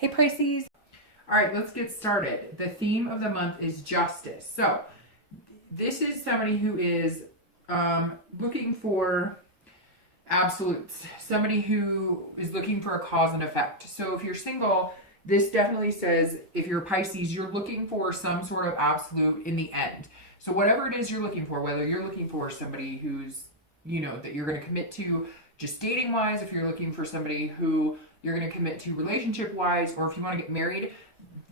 Hey Pisces. All right, let's get started. The theme of the month is justice. So this is somebody who is looking for absolutes, somebody who is looking for a cause and effect. So if you're single, this definitely says if you're Pisces, you're looking for some sort of absolute in the end. So whatever it is you're looking for, whether you're looking for somebody who's, that you're going to commit to just dating wise, if you're looking for somebody who you're going to commit to relationship wise, or if you want to get married,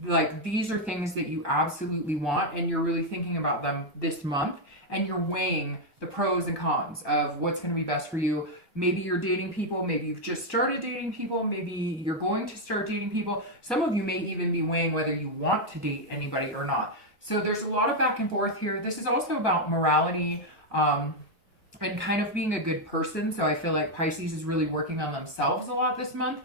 like these are things that you absolutely want and you're really thinking about them this month and you're weighing the pros and cons of what's going to be best for you. Maybe you're dating people, maybe you've just started dating people, maybe you're going to start dating people. Some of you may even be weighing whether you want to date anybody or not. So there's a lot of back and forth here. This is also about morality and kind of being a good person. So I feel like Pisces is really working on themselves a lot this month.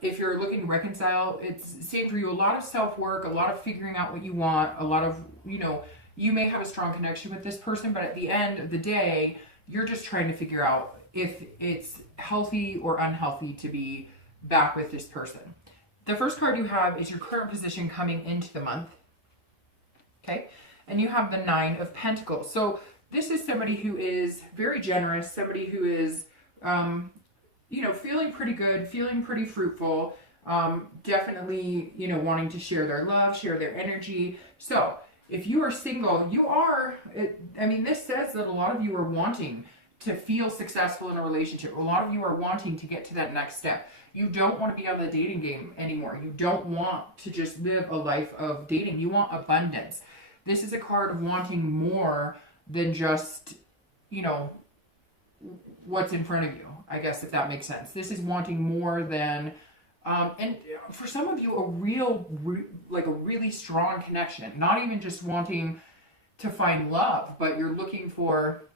If you're looking to reconcile, it's same for you. A lot of self-work, a lot of figuring out what you want, a lot of, you may have a strong connection with this person, but at the end of the day, you're just trying to figure out if it's healthy or unhealthy to be back with this person. The first card you have is your current position coming into the month. Okay. And you have the Nine of Pentacles. So this is somebody who is very generous, somebody who is, feeling pretty good, feeling pretty fruitful, definitely, wanting to share their love, share their energy. So if you are single, this says that a lot of you are wanting to feel successful in a relationship. A lot of you are wanting to get to that next step. You don't want to be on the dating game anymore. You don't want to just live a life of dating. You want abundance. This is a card of wanting more than just, what's in front of you, I guess, if that makes sense. This is wanting more than, and for some of you, a really strong connection, not even just wanting to find love, but you're looking for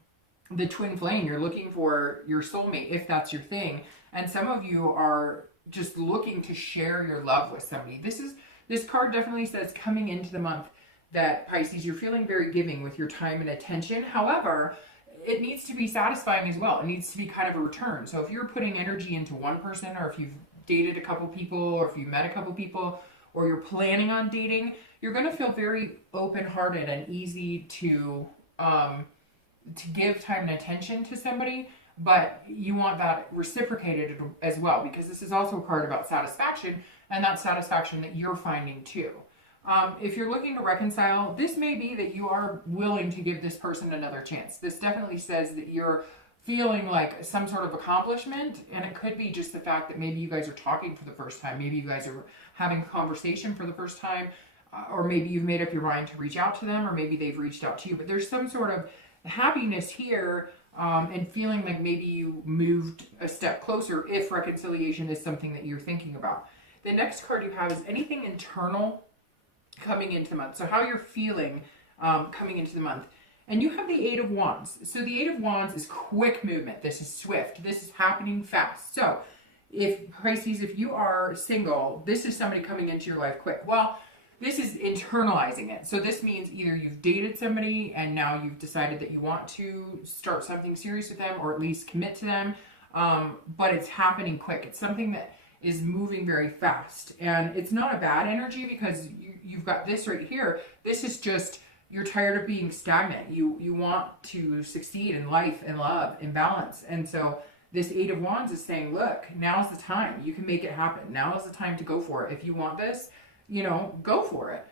the twin flame. You're looking for your soulmate, if that's your thing. And some of you are just looking to share your love with somebody. This card definitely says coming into the month that Pisces, you're feeling very giving with your time and attention. However, it needs to be satisfying as well. It needs to be kind of a return. So if you're putting energy into one person, or if you've dated a couple people, or if you met a couple people, or you're planning on dating, you're going to feel very open-hearted and easy to give time and attention to somebody, but you want that reciprocated as well, because this is also a card about satisfaction, and that satisfaction that you're finding too. If you're looking to reconcile, this may be that you are willing to give this person another chance. This definitely says that you're feeling like some sort of accomplishment, and it could be just the fact that maybe you guys are talking for the first time. Maybe you guys are having a conversation for the first time, or maybe you've made up your mind to reach out to them, or maybe they've reached out to you. But there's some sort of happiness here, and feeling like maybe you moved a step closer if reconciliation is something that you're thinking about. The next card you have is anything internal coming into the month. So how you're feeling coming into the month. And you have the Eight of Wands. So the Eight of Wands is quick movement. This is swift. This is happening fast. So if Pisces, if you are single, this is somebody coming into your life quick. Well, this is internalizing it. So this means either you've dated somebody and now you've decided that you want to start something serious with them, or at least commit to them. But it's happening quick. It's something that is moving very fast, and it's not a bad energy, because you've got this right here. This is just, you're tired of being stagnant. You want to succeed in life and love and balance. And so this Eight of Wands is saying, look, now's the time. You can make it happen. Now is the time to go for it. If you want this, go for it.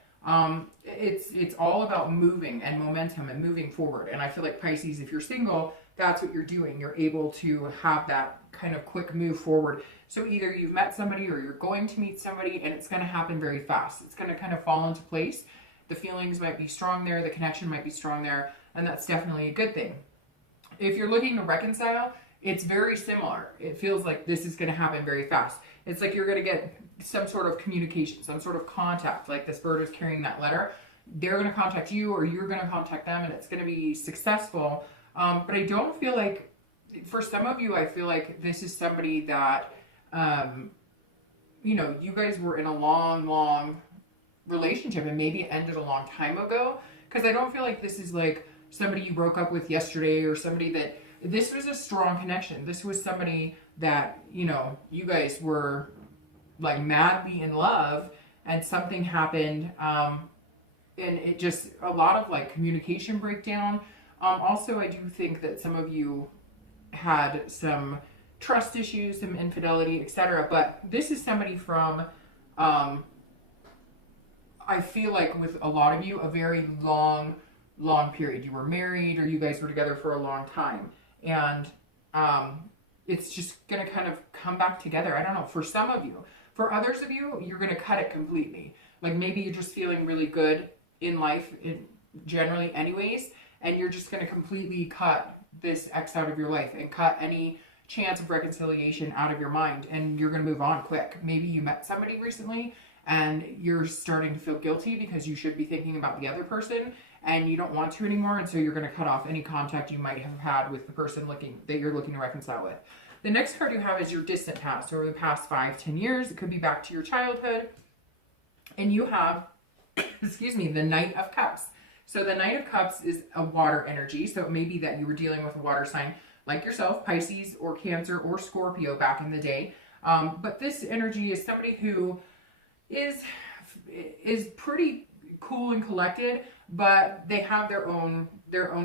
It's all about moving and momentum and moving forward. And I feel like Pisces, if you're single, that's what you're doing. You're able to have that kind of quick move forward. So either you've met somebody or you're going to meet somebody, and it's going to happen very fast. It's going to kind of fall into place. The feelings might be strong there. The connection might be strong there. And that's definitely a good thing. If you're looking to reconcile, it's very similar. It feels like this is going to happen very fast. It's like you're going to get some sort of communication, some sort of contact, like this bird is carrying that letter. They're going to contact you, or you're going to contact them, and it's going to be successful. But I don't feel like, for some of you, I feel like this is somebody that, you guys were in a long relationship, and maybe it ended a long time ago. Because I don't feel like this is like somebody you broke up with yesterday, or somebody that, this was a strong connection. This was somebody that, you guys were like madly in love, and something happened, and it just, a lot of like communication breakdown. Also, I do think that some of you had some trust issues, some infidelity, etc. But this is somebody from, I feel like with a lot of you, a very long period. You were married, or you guys were together for a long time. And it's just going to kind of come back together. I don't know, for some of you. For others of you, you're going to cut it completely. Like maybe you're just feeling really good in life, generally anyways, and you're just going to completely cut this ex out of your life and cut any chance of reconciliation out of your mind, and you're going to move on quick. Maybe you met somebody recently and you're starting to feel guilty because you should be thinking about the other person and you don't want to anymore, and so you're going to cut off any contact you might have had with the person that you're looking to reconcile with. The next card you have is your distant past, over the past 5-10 years. It could be back to your childhood. And you have, excuse me, the Knight of Cups. So the Knight of Cups is a water energy. So it may be that you were dealing with a water sign like yourself, Pisces or Cancer or Scorpio back in the day. But this energy is somebody who is pretty cool and collected, but they have their own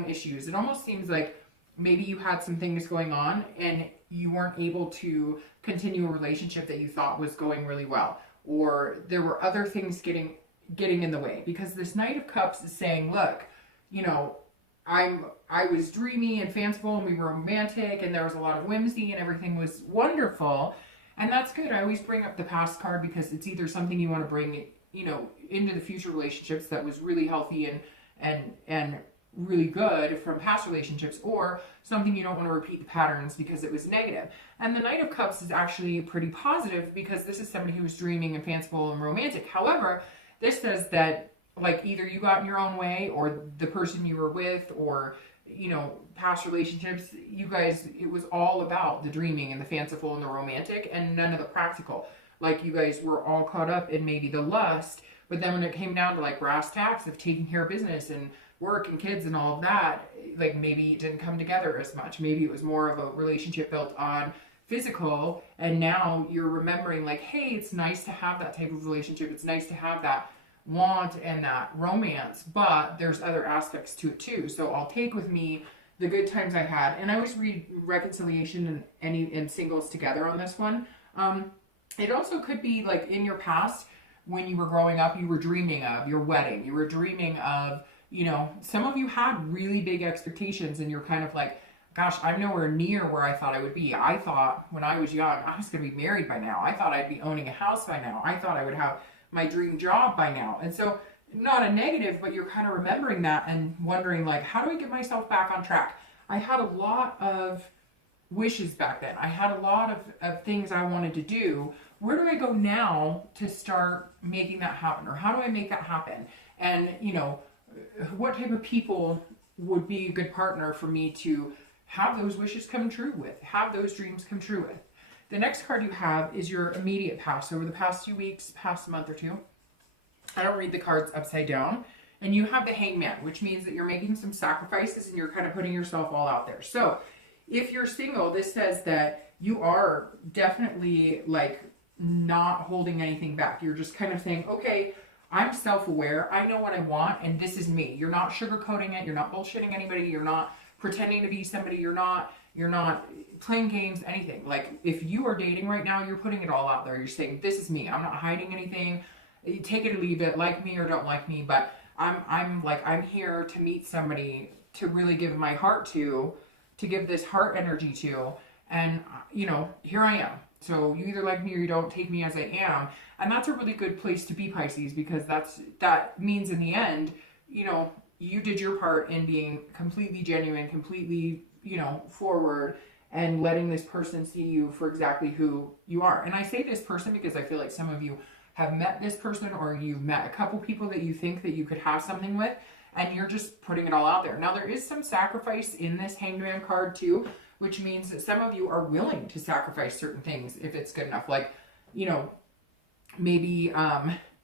issues. It almost seems like maybe you had some things going on and you weren't able to continue a relationship that you thought was going really well, or there were other things getting in the way, because this Knight of Cups is saying, look, you know, I was dreamy and fanciful and we were romantic and there was a lot of whimsy and everything was wonderful, and that's good. I always bring up the past card because it's either something you want to bring, you know, into the future relationships that was really healthy and really good from past relationships, or something you don't want to repeat the patterns because it was negative. And the Knight of Cups is actually pretty positive because this is somebody who was dreaming and fanciful and romantic. However, this says that like either you got in your own way, or the person you were with, or, you know, past relationships, you guys, it was all about the dreaming and the fanciful and the romantic and none of the practical. Like you guys were all caught up in maybe the lust, but then when it came down to like brass tacks of taking care of business and work and kids and all of that, like maybe it didn't come together as much. Maybe it was more of a relationship built on physical, and now you're remembering like, hey, it's nice to have that type of relationship. It's nice to have that want and that romance, but there's other aspects to it too. So I'll take with me the good times I had, and I always read reconciliation and singles together on this one. It also could be like in your past, when you were growing up, you were dreaming of your wedding. You were dreaming of, you know, some of you had really big expectations and you're kind of like, gosh, I'm nowhere near where I thought I would be. I thought when I was young, I was going to be married by now. I thought I'd be owning a house by now. I thought I would have my dream job by now. And so not a negative, but you're kind of remembering that and wondering like, how do I get myself back on track? I had a lot of wishes back then. I had a lot of things I wanted to do. Where do I go now to start making that happen? Or how do I make that happen? And, you know, what type of people would be a good partner for me to have those wishes come true with, have those dreams come true with? The next card you have is your immediate past, over the past few weeks, past month or two. I don't read the cards upside down. And you have the Hangman, which means that you're making some sacrifices and you're kind of putting yourself all out there. So if you're single, this says that you are definitely like not holding anything back. You're just kind of saying, okay, I'm self-aware. I know what I want, and this is me. You're not sugarcoating it. You're not bullshitting anybody. You're not pretending to be somebody. You're not playing games, anything. Like if you are dating right now, you're putting it all out there. You're saying, this is me. I'm not hiding anything. You take it or leave it, like me or don't like me, but I'm here to meet somebody to really give my heart to give this heart energy to, and you know, here I am. So you either like me or you don't. Take me as I am. And that's a really good place to be, Pisces, because that means in the end, you know, you did your part in being completely genuine, completely, you know, forward, and letting this person see you for exactly who you are. And I say this person because I feel like some of you have met this person, or you've met a couple people that you think that you could have something with, and you're just putting it all out there. Now, there is some sacrifice in this Hangman card too, which means that some of you are willing to sacrifice certain things if it's good enough. Like, you know, maybe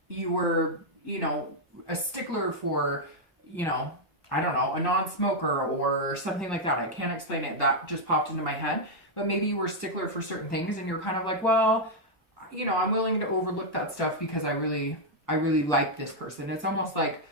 you were, you know, a stickler for, you know, I don't know, a non-smoker or something like that. I can't explain it. That just popped into my head. But maybe you were a stickler for certain things and you're kind of like, well, you know, I'm willing to overlook that stuff because I really like this person. It's almost like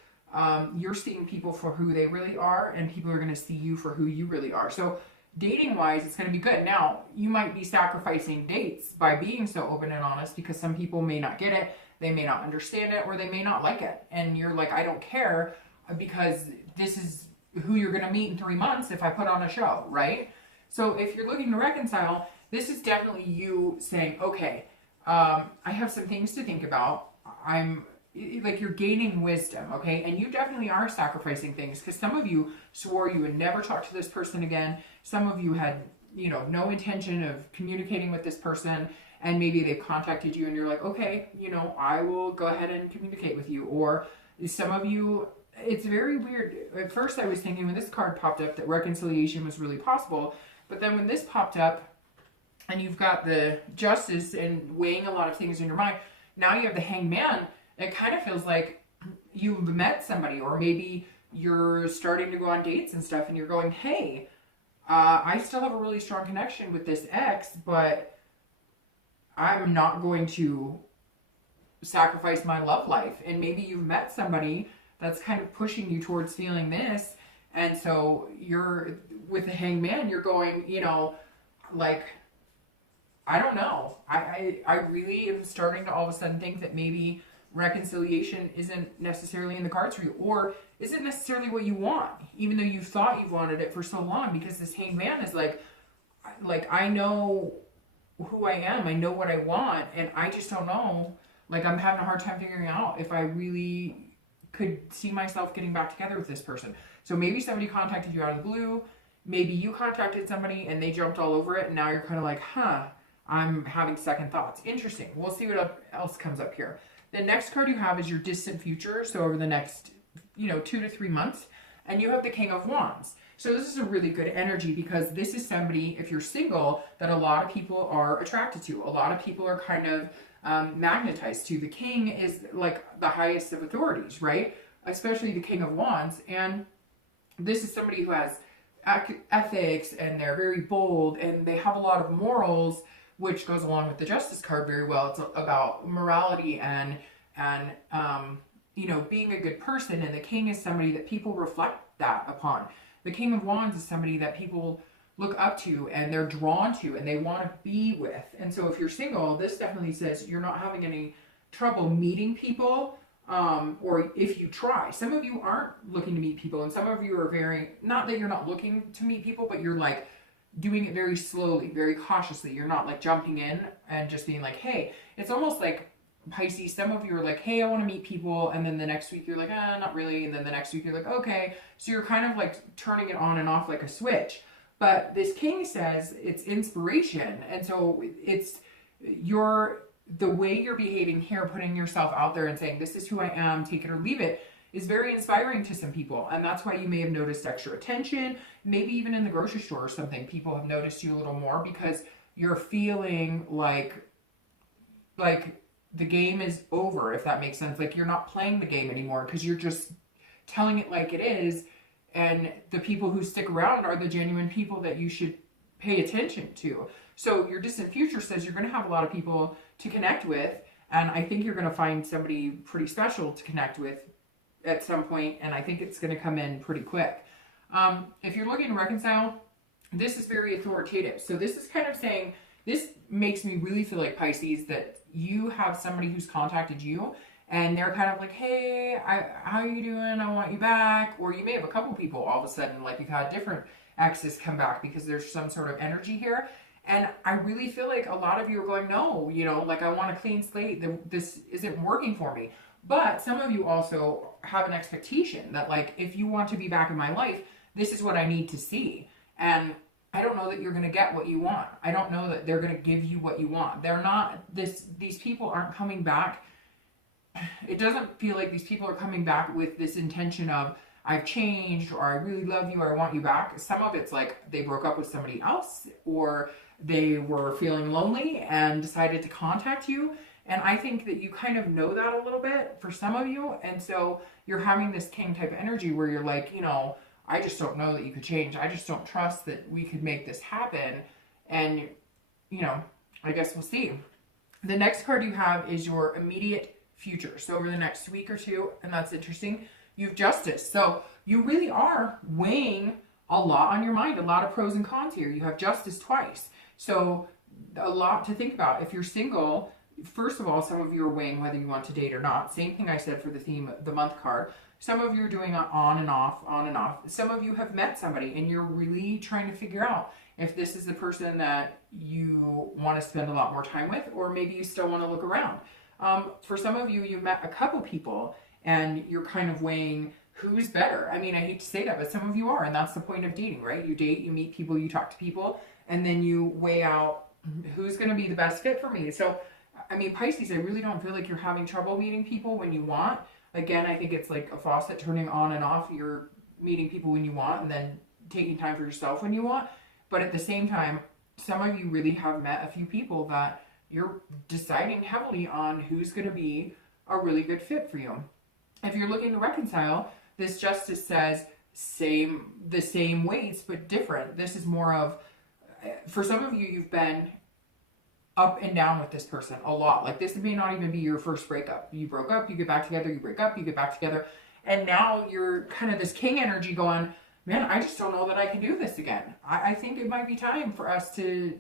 you're seeing people for who they really are, and people are going to see you for who you really are. So dating wise, it's going to be good. Now, you might be sacrificing dates by being so open and honest, because some people may not get it, they may not understand it, or they may not like it. And you're like, I don't care, because this is who you're going to meet in 3 months if I put on a show, right? So if you're looking to reconcile, this is definitely you saying, okay, I have some things to think about. I'm like, you're gaining wisdom, okay? And you definitely are sacrificing things, because some of you swore you would never talk to this person again. Some of you had, you know, no intention of communicating with this person, and maybe they've contacted you and you're like, okay, you know, I will go ahead and communicate with you. Or some of you, it's very weird. At first I was thinking when this card popped up that reconciliation was really possible, but then when this popped up and you've got the Justice and weighing a lot of things in your mind, now you have the Hanged Man. It kind of feels like you've met somebody, or maybe you're starting to go on dates and stuff, and you're going, hey, I still have a really strong connection with this ex, but I'm not going to sacrifice my love life. And maybe you've met somebody that's kind of pushing you towards feeling this, and so you're with the Hanged Man, you're going, you know, like, I don't know. I really am starting to all of a sudden think that maybe reconciliation isn't necessarily in the cards for you, or isn't necessarily what you want, even though you thought you wanted it for so long, because this Hanged Man is like I know who I am, I know what I want, and I just don't know, like, I'm having a hard time figuring out if I really could see myself getting back together with this person. So maybe somebody contacted you out of the blue, maybe you contacted somebody and they jumped all over it, and now you're kind of like, huh, I'm having second thoughts. Interesting. We'll see what else comes up here. The next card you have is your distant future, so over the next, you know, 2 to 3 months, and you have the King of Wands. So this is a really good energy, because this is somebody, if you're single, that a lot of people are attracted to. A lot of people are kind of magnetized to. The King is like the highest of authorities, right? Especially the King of Wands. And this is somebody who has ethics, and they're very bold, and they have a lot of morals, which goes along with the Justice card very well. It's about morality and you know, being a good person. And the King is somebody that people reflect that upon. The King of Wands is somebody that people look up to, and they're drawn to, and they want to be with. And so if you're single, this definitely says you're not having any trouble meeting people, or if you try. Some of you aren't looking to meet people, and some of you are very, not that you're not looking to meet people, but you're like doing it very slowly, very cautiously. You're not like jumping in and just being like, hey. It's almost like Pisces, some of you are like, hey, I want to meet people, and then the next week you're like, not really, and then the next week you're like, okay. So you're kind of like turning it on and off like a switch. But this King says it's inspiration, and so it's the way you're behaving here, putting yourself out there and saying, this is who I am, take it or leave it, is very inspiring to some people. And that's why you may have noticed extra attention. Maybe even in the grocery store or something, people have noticed you a little more, because you're feeling like the game is over, if that makes sense. Like, you're not playing the game anymore, because you're just telling it like it is. And the people who stick around are the genuine people that you should pay attention to. So your distant future says you're going to have a lot of people to connect with. And I think you're going to find somebody pretty special to connect with at some point. And I think it's going to come in pretty quick. If you're looking to reconcile, this is very authoritative. So this is kind of saying, this makes me really feel like, Pisces, that you have somebody who's contacted you, and they're kind of like, hey, how are you doing? I want you back. Or you may have a couple people all of a sudden, like you've had different exes come back, because there's some sort of energy here. And I really feel like a lot of you are going, no, you know, like, I want a clean slate. This isn't working for me. But some of you also have an expectation that, like, if you want to be back in my life, this is what I need to see. And I don't know that you're going to get what you want. I don't know that they're going to give you what you want. They're not, these people aren't coming back. It doesn't feel like these people are coming back with this intention of, I've changed, or I really love you, or I want you back. Some of it's like they broke up with somebody else, or they were feeling lonely and decided to contact you. And I think that you kind of know that a little bit for some of you. And so you're having this King type energy where you're like, you know, I just don't know that you could change. I just don't trust that we could make this happen. And, you know, I guess we'll see. The next card you have is your immediate future. So over the next week or two, and that's interesting, you have Justice. So you really are weighing a lot on your mind, a lot of pros and cons here. You have Justice twice. So a lot to think about. If you're single, first of all, some of you are weighing whether you want to date or not. Same thing I said for the theme, the month card. Some of you are doing on and off, on and off. Some of you have met somebody and you're really trying to figure out if this is the person that you want to spend a lot more time with, or maybe you still want to look around. For some of you, you've met a couple people and you're kind of weighing who's better. I mean, I hate to say that, but some of you are, and that's the point of dating, right? You date, you meet people, you talk to people, and then you weigh out who's going to be the best fit for me. So, I mean, Pisces, I really don't feel like you're having trouble meeting people when you want. Again, I think it's like a faucet turning on and off. You're meeting people when you want and then taking time for yourself when you want. But at the same time, some of you really have met a few people that you're deciding heavily on who's going to be a really good fit for you. If you're looking to reconcile, this Justice says the same weights, but different. This is more of, for some of you, you've been up and down with this person a lot. Like this may not even be your first breakup. You broke up, you get back together, you break up, you get back together. And now you're kind of this king energy going, man, I just don't know that I can do this again. I think it might be time for us to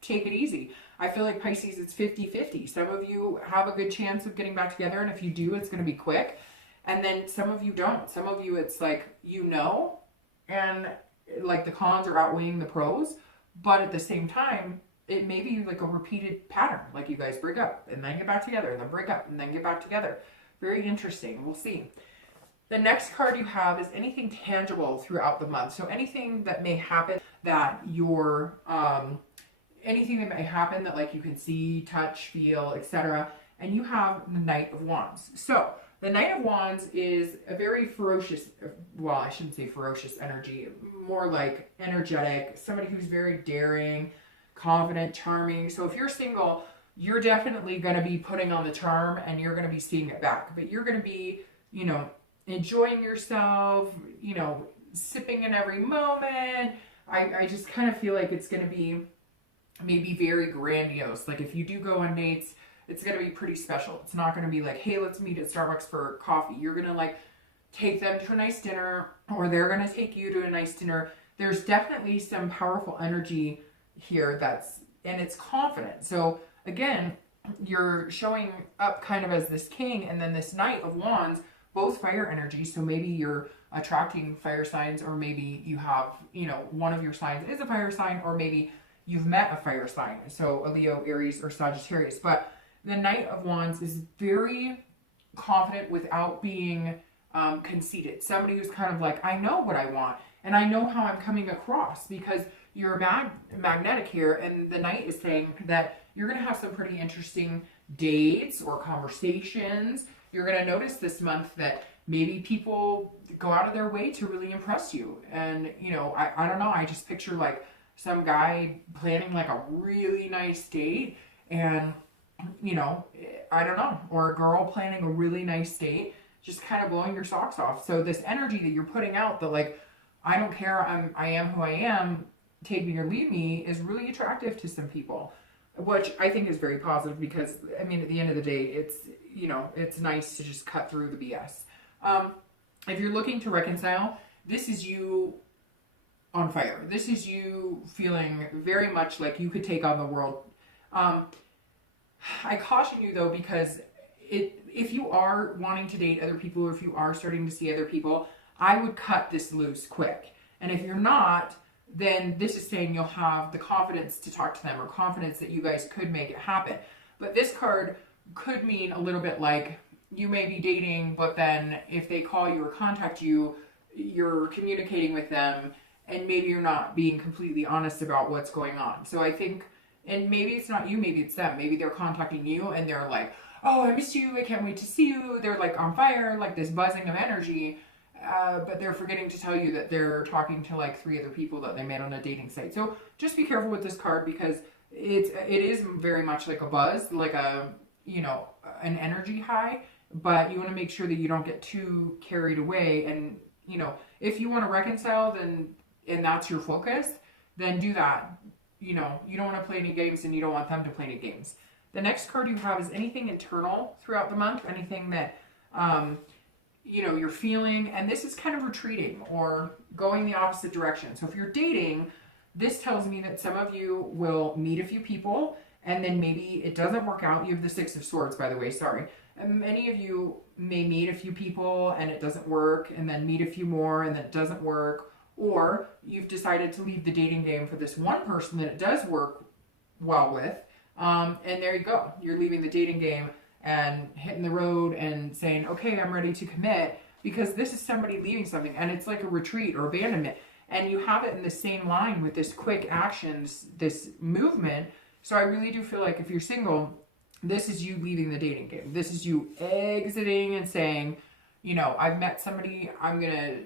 take it easy. I feel like Pisces, it's 50-50. Some of you have a good chance of getting back together, and if you do, it's going to be quick. And then some of you don't. Some of you, it's like, and like the cons are outweighing the pros, but at the same time, it may be like a repeated pattern. Like you guys break up and then get back together, and then break up and then get back together. Very interesting. We'll see. The next card you have is anything tangible throughout the month. So anything that may happen that anything that may happen that like you can see, touch, feel, etc. And you have the Knight of Wands. So the Knight of Wands is a very ferocious, well, I shouldn't say ferocious energy, more like energetic, somebody who's very daring, confident, charming. So if you're single, you're definitely going to be putting on the charm and you're going to be seeing it back. But you're going to be, enjoying yourself, sipping in every moment. I just kind of feel like it's going to be maybe very grandiose. Like if you do go on dates, it's going to be pretty special. It's not going to be like, hey, let's meet at Starbucks for coffee. You're going to like take them to a nice dinner, or they're going to take you to a nice dinner. There's definitely some powerful energy here and it's confident. So again, you're showing up kind of as this king, and then this Knight of Wands, both fire energy. So maybe you're attracting fire signs, or maybe you have, one of your signs is a fire sign, or maybe you've met a fire sign. So a Leo, Aries, or Sagittarius. But the Knight of Wands is very confident without being conceited. Somebody who's kind of like, I know what I want and I know how I'm coming across, because you're magnetic here, and the Knight is saying that you're going to have some pretty interesting dates or conversations. You're going to notice this month that maybe people go out of their way to really impress you. And, I don't know, I just picture like some guy planning like a really nice date, and, I don't know, or a girl planning a really nice date, just kind of blowing your socks off. So this energy that you're putting out, that like, I don't care, I am who I am, take me or leave me, is really attractive to some people, which I think is very positive, because at the end of the day, it's nice to just cut through the BS. If you're looking to reconcile, this is you on fire. This is you feeling very much like you could take on the world. I caution you though, because if you are wanting to date other people, or if you are starting to see other people, I would cut this loose quick. And if you're not, then this is saying you'll have the confidence to talk to them, or confidence that you guys could make it happen. But this card could mean a little bit like you may be dating, but then if they call you or contact you, you're communicating with them, and maybe you're not being completely honest about what's going on. So I think, and maybe it's not you, maybe it's them. Maybe they're contacting you and they're like, oh, I miss you, I can't wait to see you. They're like on fire, like this buzzing of energy. But they're forgetting to tell you that they're talking to like 3 other people that they met on a dating site. So just be careful with this card, because it is very much like a buzz, like an energy high, but you want to make sure that you don't get too carried away. And, if you want to reconcile, and that's your focus, then do that. You don't want to play any games, and you don't want them to play any games. The next card you have is anything internal throughout the month, anything that, you know, you're feeling, and this is kind of retreating or going the opposite direction. So if you're dating, this tells me that some of you will meet a few people and then maybe it doesn't work out. You have the Six of Swords, by the way, sorry. And many of you may meet a few people and it doesn't work, and then meet a few more and then it doesn't work. Or you've decided to leave the dating game for this one person that it does work well with. And there you go. You're leaving the dating game and hitting the road and saying, okay, I'm ready to commit, because this is somebody leaving something and it's like a retreat or abandonment. And you have it in the same line with this quick actions, this movement. So I really do feel like if you're single, this is you leaving the dating game. This is you exiting and saying, you know, I've met somebody, I'm going to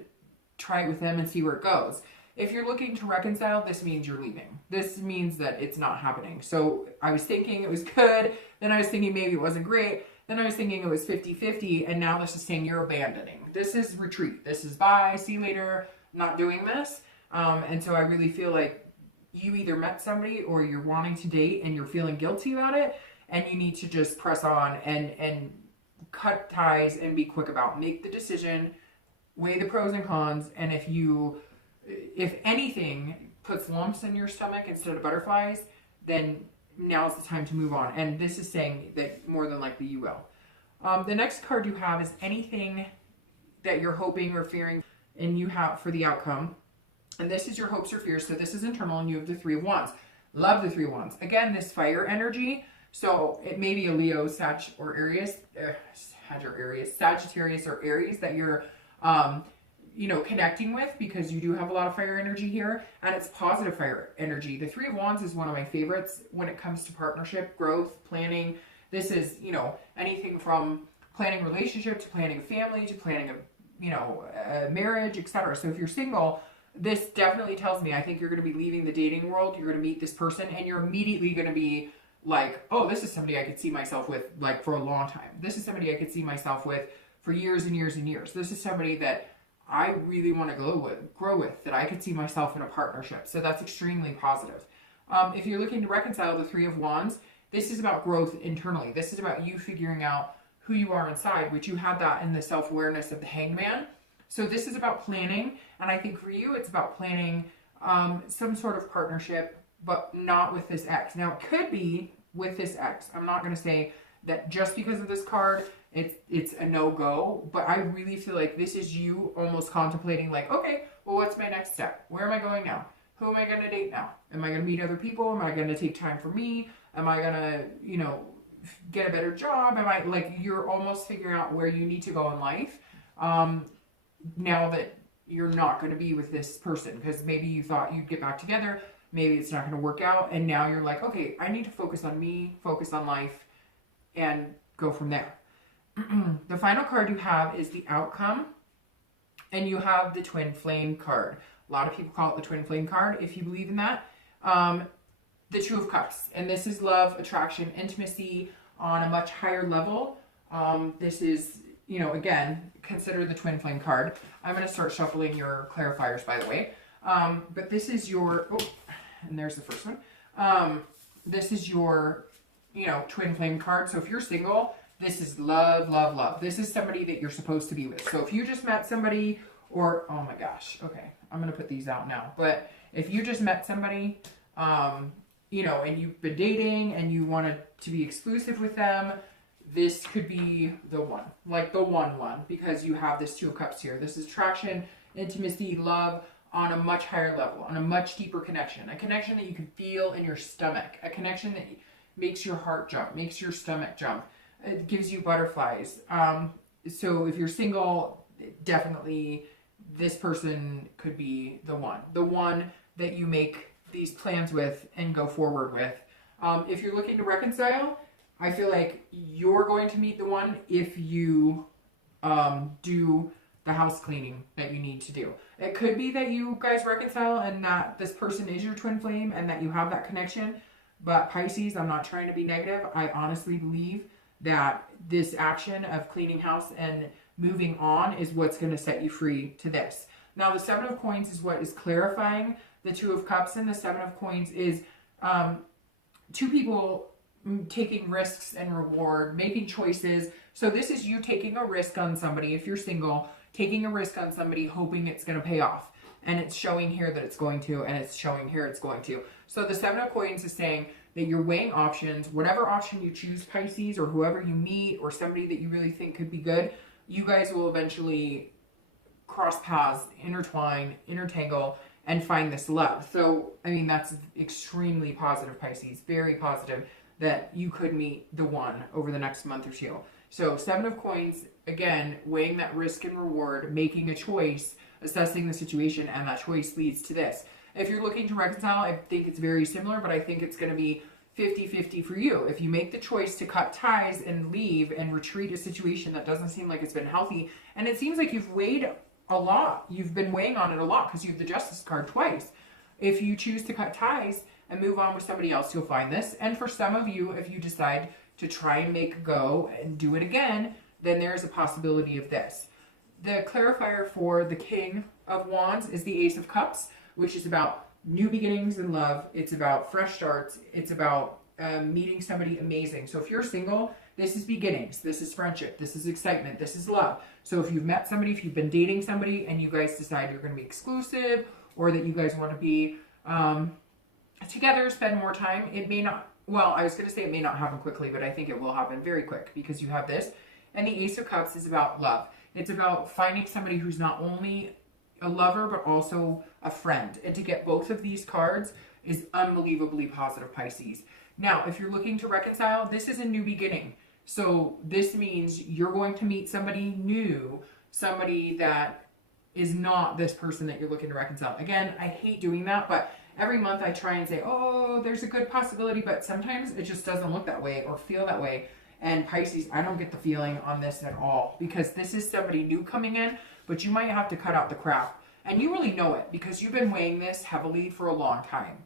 try it with them and see where it goes. If you're looking to reconcile, this means you're leaving. This means that it's not happening. So I was thinking it was good. Then I was thinking maybe it wasn't great. Then I was thinking it was 50-50. And now this is saying you're abandoning. This is retreat. This is bye, see you later, not doing this. And so I really feel like you either met somebody or you're wanting to date and you're feeling guilty about it. And you need to just press on and cut ties and be quick about it. Make the decision, weigh the pros and cons. And if anything puts lumps in your stomach instead of butterflies, then now's the time to move on. And this is saying that more than likely you will. The next card you have is anything that you're hoping or fearing and you have for the outcome. And this is your hopes or fears. So this is internal and you have the Three of Wands. Love the Three of Wands. Again, this fire energy. So it may be a Leo, Sag, or Aries, Sagittarius or Aries that you're, you know, connecting with, because you do have a lot of fire energy here, and it's positive fire energy. The Three of Wands is one of my favorites when it comes to partnership, growth, planning. This is, you know, anything from planning relationships, planning a family, to planning a, you know, a marriage, etc. So if you're single, this definitely tells me I think you're going to be leaving the dating world. You're going to meet this person and you're immediately going to be like, oh, this is somebody I could see myself with like for a long time. This is somebody I could see myself with for years and years and years. This is somebody that I really want to grow with, that I could see myself in a partnership. So that's extremely positive. If you're looking to reconcile the Three of Wands, this is about growth internally. This is about you figuring out who you are inside, which you had that in the self-awareness of the Hanged Man. So this is about planning. And I think for you, it's about planning some sort of partnership, but not with this ex. Now, it could be with this ex. I'm not going to say that just because of this card, it's a no-go, but I really feel like this is you almost contemplating like, okay, well, what's my next step? Where am I going now? Who am I going to date now? Am I going to meet other people? Am I going to take time for me? Am I going to, you know, get a better job? Am I, like, you're almost figuring out where you need to go in life now that you're not going to be with this person, because maybe you thought you'd get back together. Maybe it's not going to work out. And now you're like, okay, I need to focus on me, focus on life, and go from there. The final card you have is the outcome. And you have the Twin Flame card. A lot of people call it the Twin Flame card, if you believe in that. The Two of Cups. And this is love, attraction, intimacy on a much higher level. This is, you know, again, consider the Twin Flame card. I'm going to start shuffling your clarifiers, by the way. But this is your, oh, and there's the first one. This is your, you know, Twin Flame card. So if you're single, this is love, love, love. This is somebody that you're supposed to be with. So if you just met somebody, or, oh my gosh, okay, I'm going to put these out now. But if you just met somebody, you know, and you've been dating and you wanted to be exclusive with them, this could be the one, like the one, because you have this Two of Cups here. This is attraction, intimacy, love on a much higher level, on a much deeper connection, a connection that you can feel in your stomach, a connection that makes your heart jump, makes your stomach jump. It gives you butterflies. So if you're single, definitely this person could be the one that you make these plans with and go forward with. If you're looking to reconcile, I feel like you're going to meet the one if you do the house cleaning that you need to do. It could be that you guys reconcile and that this person is your twin flame and that you have that connection. But Pisces, I'm not trying to be negative. I honestly believe that this action of cleaning house and moving on is what's going to set you free to this. Now, the Seven of Coins is what is clarifying the Two of Cups, and the Seven of Coins is two people taking risks and reward, making choices. So this is you taking a risk on somebody, if you're single, taking a risk on somebody, hoping it's going to pay off. And it's showing here that it's going to, and it's showing here it's going to. So the Seven of Coins is saying that you're weighing options. Whatever option you choose, Pisces, or whoever you meet, or somebody that you really think could be good, you guys will eventually cross paths, intertwine, intertangle, and find this love. So, I mean, that's extremely positive, Pisces. Very positive that you could meet the one over the next month or two. So, Seven of Coins, again, weighing that risk and reward, making a choice, assessing the situation, and that choice leads to this. If you're looking to reconcile, I think it's very similar, but I think it's going to be 50-50 for you. If you make the choice to cut ties and leave and retreat a situation that doesn't seem like it's been healthy, and it seems like you've weighed a lot. You've been weighing on it a lot because you have the Justice card twice. If you choose to cut ties and move on with somebody else, you'll find this. And for some of you, if you decide to try and make a go and do it again, then there's a possibility of this. The clarifier for the King of Wands is the Ace of Cups, which is about new beginnings in love. It's about fresh starts. It's about meeting somebody amazing. So if you're single, this is beginnings. This is friendship. This is excitement. This is love. So if you've met somebody, if you've been dating somebody and you guys decide you're going to be exclusive, or that you guys want to be together, spend more time, it may not, well, I was going to say it may not happen quickly, but I think it will happen very quick because you have this. And the Ace of Cups is about love. It's about finding somebody who's not only a lover, but also a friend. And to get both of these cards is unbelievably positive, Pisces. Now, if you're looking to reconcile, this is a new beginning. So this means you're going to meet somebody new, somebody that is not this person that you're looking to reconcile. Again, I hate doing that, but every month I try and say, oh, there's a good possibility, but sometimes it just doesn't look that way or feel that way. And Pisces, I don't get the feeling on this at all, because this is somebody new coming in, but you might have to cut out the crap. And you really know it because you've been weighing this heavily for a long time.